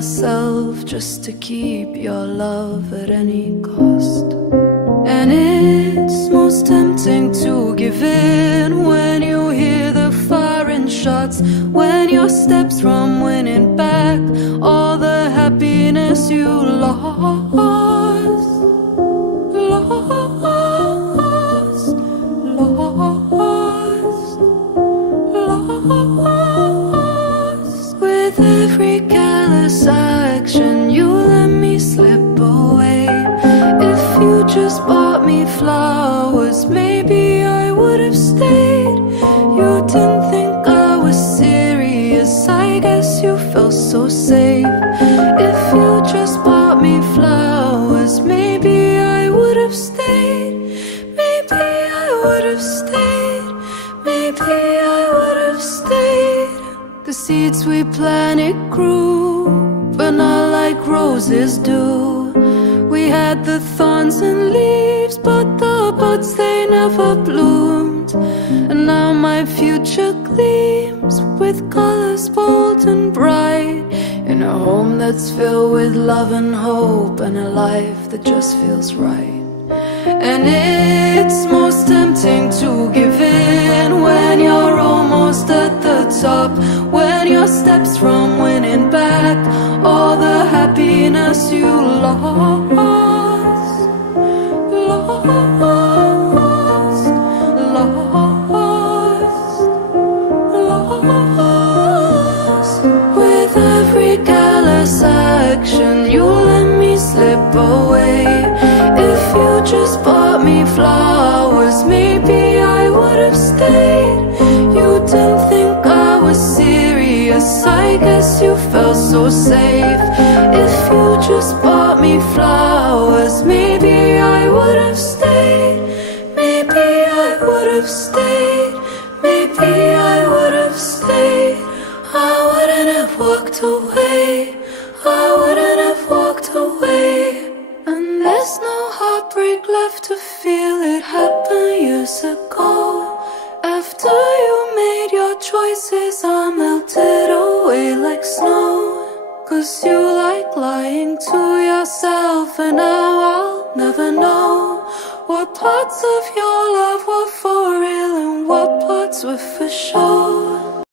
myself just to keep your love at any cost. And it's most tempting to give in when you hear the firing shots, when your steps from winning back all the happiness you lost. With every careless action you let me slip away. If you just bought me flowers, maybe I would have stayed. You didn't think I was serious, I guess you felt so safe. If you just bought me flowers, maybe I would have stayed. Maybe I would have stayed. Maybe I would have stayed. The seeds we planted grew, but not like roses do. We had the thorns and leaves, but the buds they never bloomed. And now my future gleams with colors bold and bright, in a home that's filled with love and hope, and a life that just feels right. And it's most tempting to give in when you're almost at the top, when your steps from winning back all the happiness you lost. With every careless action you let me slip away. If you just bought me flowers, maybe I would have stayed. You didn't think I was serious, I guess you felt so safe. If you just bought me flowers, maybe I would have stayed. Maybe I would have stayed. Maybe I would have stayed. I wouldn't have walked away. I wouldn't have walked away. And there's no heartbreak left to feel, it happened years ago. After you made your choices, I melted away like snow. 'Cause you like lying to yourself, and now I'll never know what parts of your love were for real and what parts were for show.